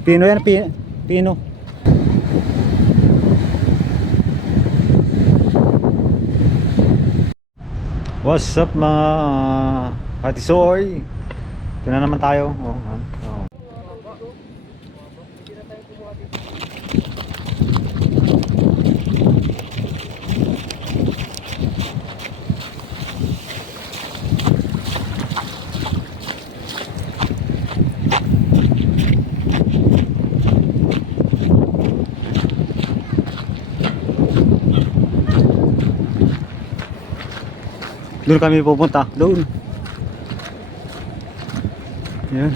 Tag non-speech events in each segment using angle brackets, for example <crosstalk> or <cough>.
Pino yan, pi, pino. What's up mga uh, katisoy? Ito na naman tayo. Oh, ah, oh. Doon kami pupunta. Doon. Yan.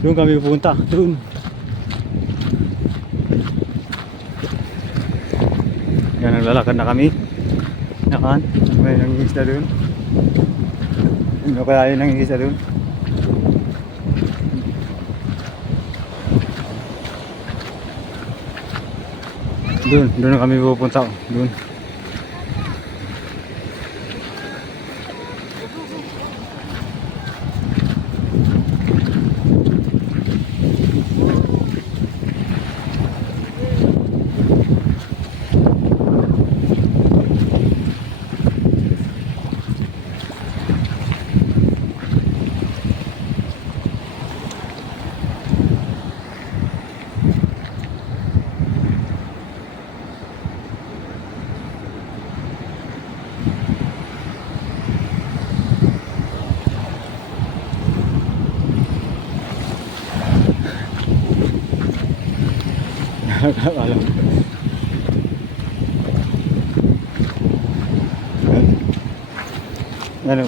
Doon kami pupunta. Doon. Yan, naglalakad na kami. Yakan. May nangingisda doon. Ano kaya yung nangingisda doon? Doon, doon kami pupunta. Doon. Alam. Ano?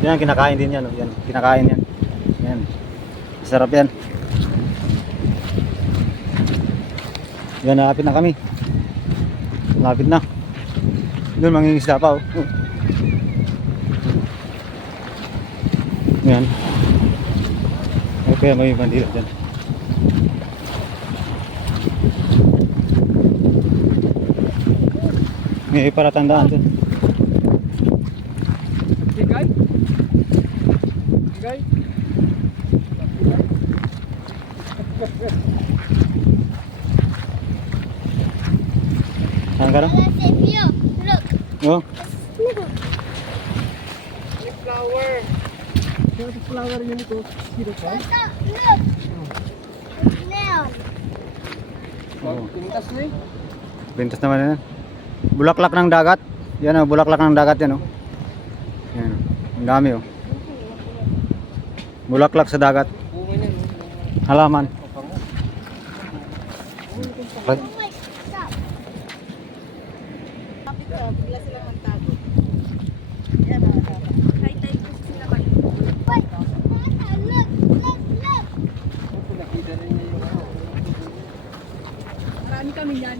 Yan, kinakain din yan. oh. Yan, kinakain yan. Yan. Sarap yan. Yan, nalapit na kami. Lapit na. Doon, mangingisda pa. Oh. Yan. Okay, may bandila dyan. May para tandaan dyan. Bigay? Bigay? Saan ka na? Look, Oh, May flower. Kaya sa flower yun ito. Sino ka? look. Now, Oo. Pintas na eh. Bintas naman yan. Bulaklak ng dagat. Yan oh, bulaklak ng dagat yan oh. Yan. Ang dami oh. Bulaklak sa dagat. Halaman. Right. wait, stop. Kapit ka, bigla sila magtago. Yan na, High tide kasi sila kayo. Wait, look, look, look. Opo, nakita rin niya yung ano. Marami kami yan.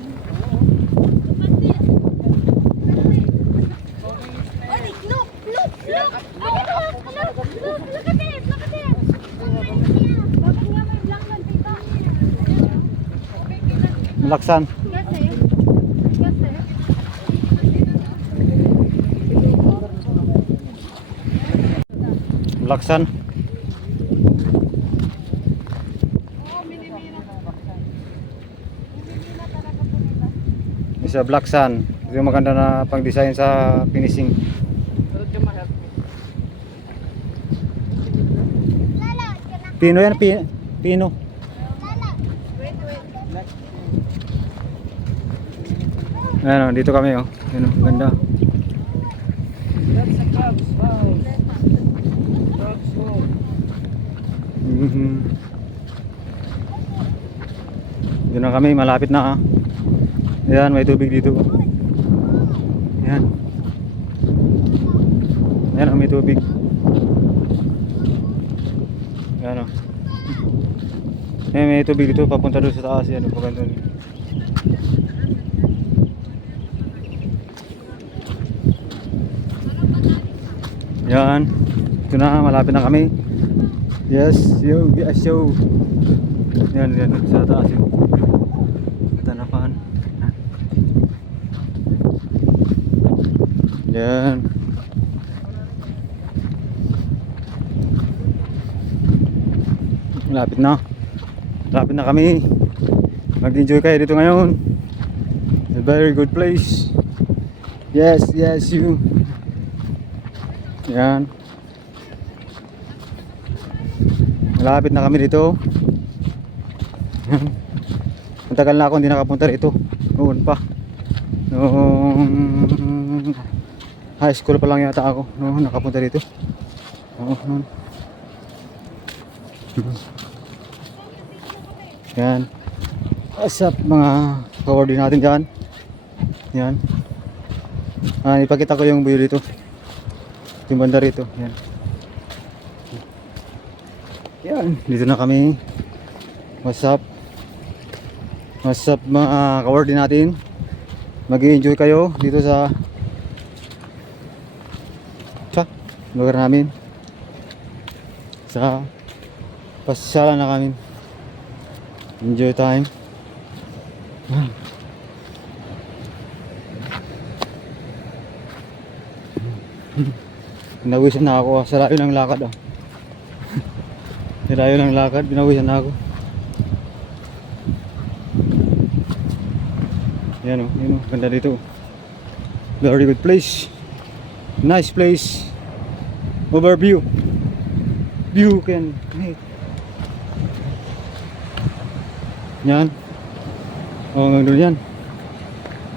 Olik, look, look, look. Oh, look, look, look, look at this, look at this. Bakit nga may blank man dito? Laksan. Kasi, kasi. Laksan. Isa black sun. Ito yung maganda na pang design sa finishing. Pino yan, pi, pino. Ayan oh, dito kami oh. Ayan oh, ganda. That's a crab's house. Crab's home. Mhm. Doon na kami, malapit na ah. Ayan, may tubig dito. Ayan. Ayan, oh, may tubig. Ayan oh. Ayan, may tubig dito, papunta doon sa taas. Ayan, oh, paganda doon. Yan. Ito na, malapit na kami. Yes, yo, yes, yo. Yan, yan, sa taas yun. Tanapan. Yan. Lapit na. Lapit na kami. Mag-enjoy kayo dito ngayon. A very good place. Yes, yes, you. Yan. Malapit na kami dito. Matagal na ako hindi nakapunta rito. Noon pa. Noong high school pa lang yata ako. Noon nakapunta dito. Oo, noon. Yan. What's up mga coordinate natin dyan. Yan. Ah, ipakita ko yung view dito. Yung banda rito. Yan. Yan. Dito na kami. What's up? What's up mga coordinate natin. mag enjoy kayo dito sa sa lugar namin. Sa pasyalan na kami. Enjoy time. Yan. Binawisan na ako. ah. Sa layo ng lakad ah. Sa ng lakad, binawisan na ako. Yan oh, yun oh, ganda dito. Very good place. Nice place. Overview. View can make. Yan. Oh, hanggang doon yan.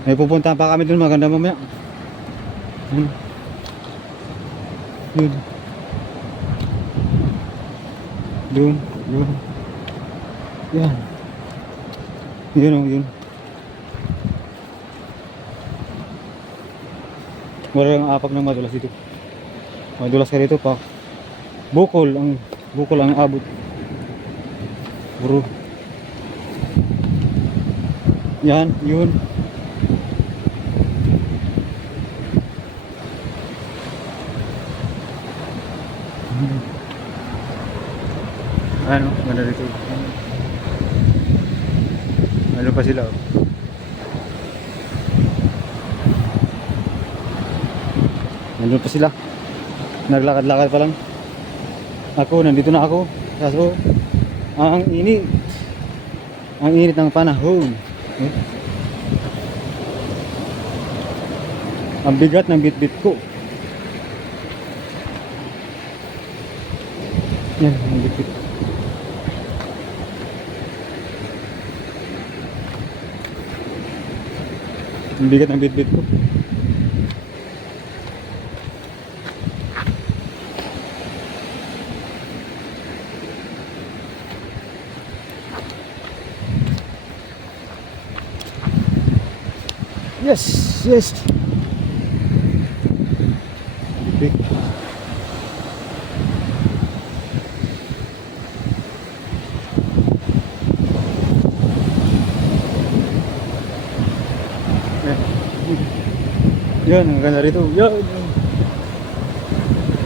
May pupunta pa kami doon maganda mamaya. Yan. Yun. Doon, doon. Yan. Yun oh, yun. Walang apak ng madulas dito. Madulas ka dito pa. Bukol ang bukol ang abot. Bro. Yan, yun. Ano, ganda dito. Ano pa sila? oh. Nandun pa sila. Naglakad-lakad pa lang. Ako, nandito na ako. Kaso, ang init. Ang init ng panahon. Eh? Ang bigat ng bit-bit ko. Yan, ang bit-bit. Ang bigat ng bit-bit ko. Yes, yes. Big. Yan, ang ganda rito. Yan.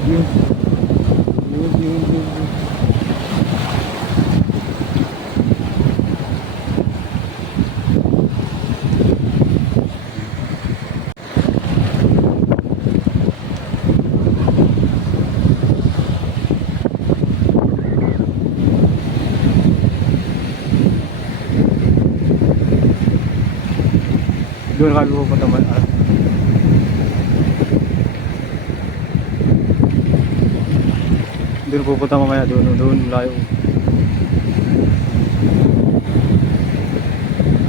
Yun. Yun, yun, yun, yun. Doon kami pupunta man. Ah. Doon pupunta mamaya doon, doon layo.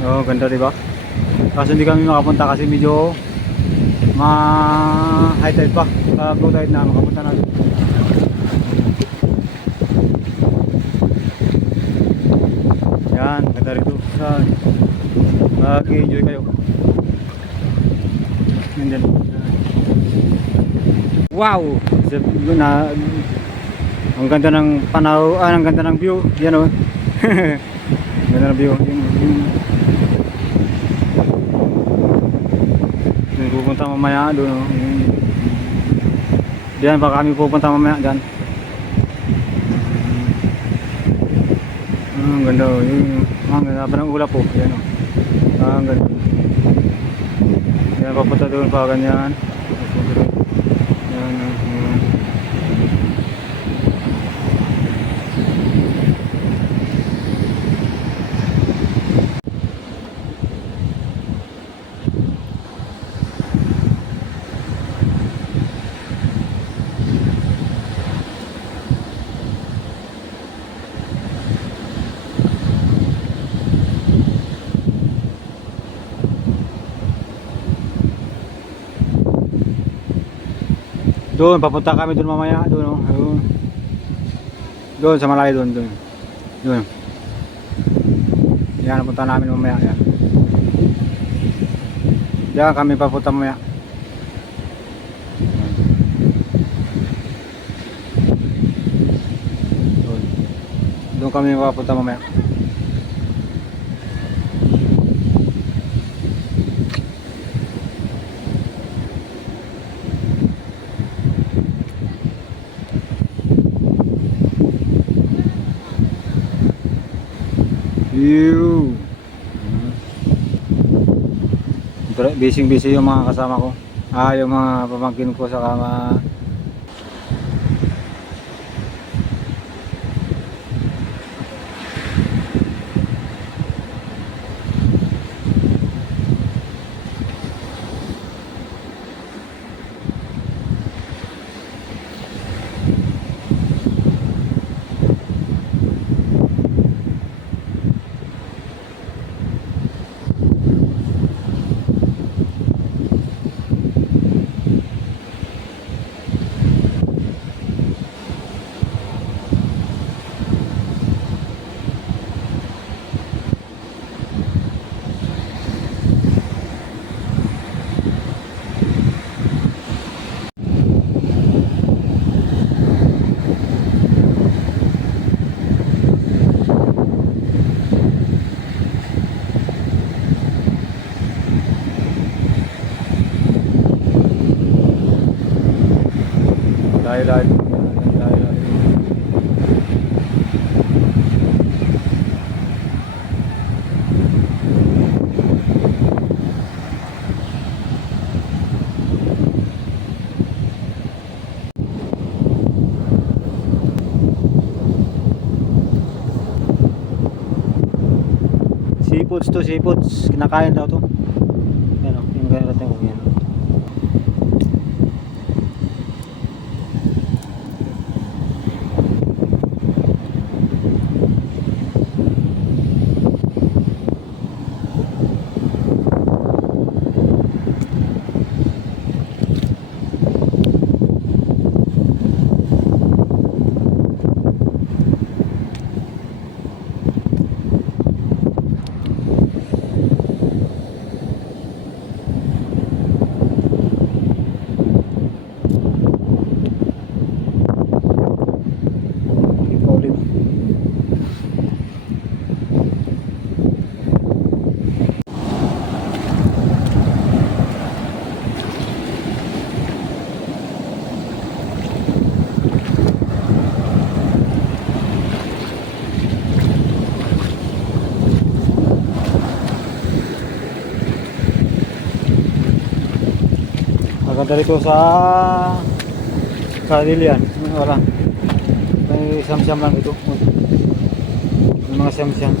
Oh, ganda 'di ba? Kaso hindi kami makapunta kasi medyo ma high tide pa. Pag low tide na makapunta na doon. Yan, ganda rito. Mag-enjoy kayo. Wow! Na, ang ganda ng panaw, ah, ang ganda ng view. Yan oh. Ang <laughs> ganda ng view. Yung, yung, yung pupunta mamaya doon oh. Yung, diyan baka kami pupunta mamaya diyan. Ah, ang ganda oh. Yung, ang ganda pa ng ulap oh. Yan oh. Ah, ang ganda. Yan, papunta doon pa ganyan. Yan, yan, yan. Doon, papunta kami doon mamaya. Doon, oh. Doon. Doon, sa malayo doon. Doon. Doon. Yan, punta namin mamaya. Yan. Yan, kami papunta mamaya. Doon. Doon kami papunta mamaya. Busy busy yung mga kasama ko. Ah, yung mga pamangkin ko sa mga Seafoods to, seafoods. Kinakain daw to. Yan o, yung ganyan natin. Yan. Maganda rito sa Kadilian. Wala. May samsam lang ito. May mga samsam.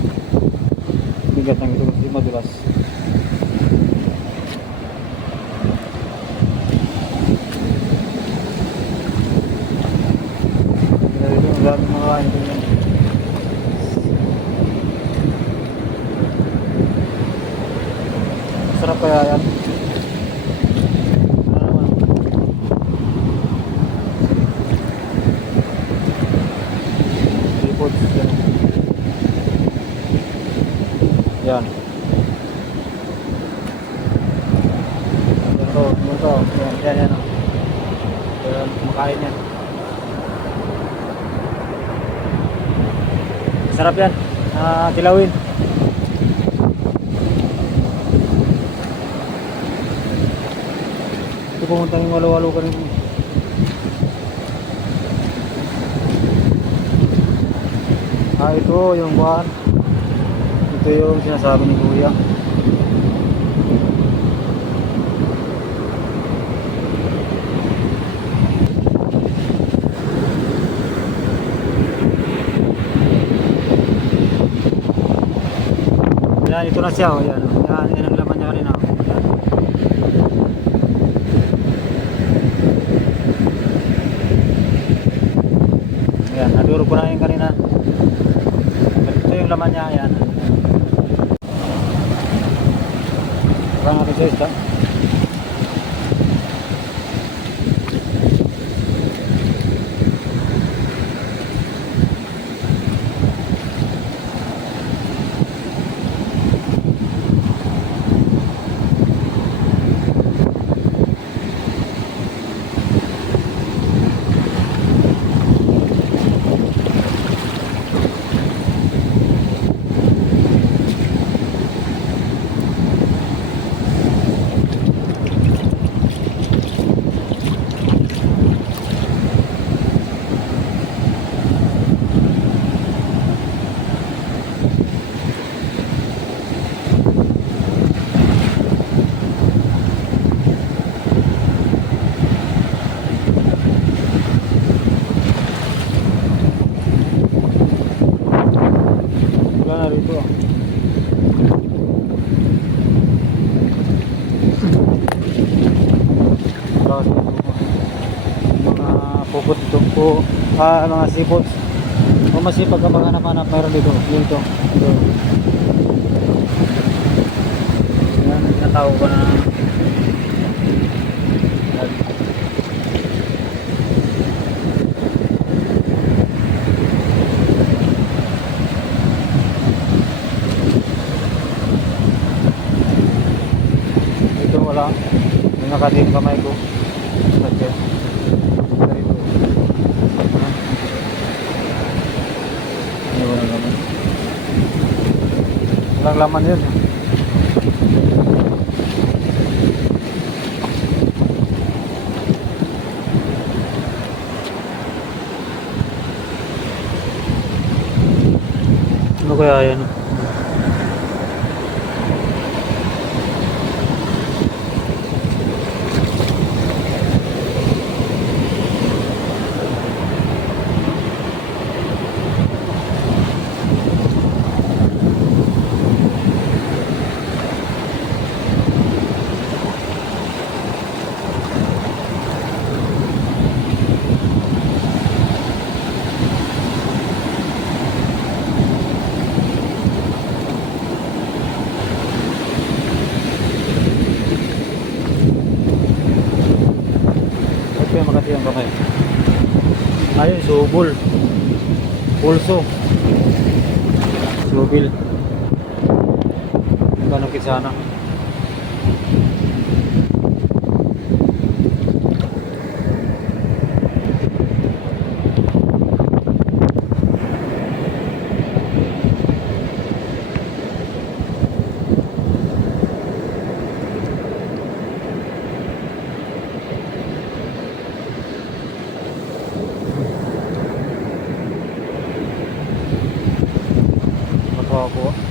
Bigat lang ito. Hindi madulas. Kaya dito ang dami mga kain ito yan. Sarap kaya yan. Ano naman? Seafoods. Yan. Yan. To, yan to. Yan, yan, yan. Yan, kumakain yan. Sarap yan. Ah, kilawin. Ito pumunta ng walo-walo ka rin. Ah, ito yung buwan. Ito yung sinasabi ni Kuya. Yan, ito na siya. Oh. Yan, oh. yan, yan ang laman niya rin. Oh. Yan. Ayan, naduro ko na yung kanina. Laman niya, ayan. Parang isda. Ah, mga seafoods. Kung masipag ka maghanap-hanap, mayroon dito. Yun to. Ito. Yan, tinatawag ko na Dito wala. May nakating kamay ko. Okay. Dito. Ah. Ay, walang laman. Walang laman yun. Ano kaya yan? Makati ang kamay? Ayun, subol. Pulso. Subil. Ganong kitsana. 岛国。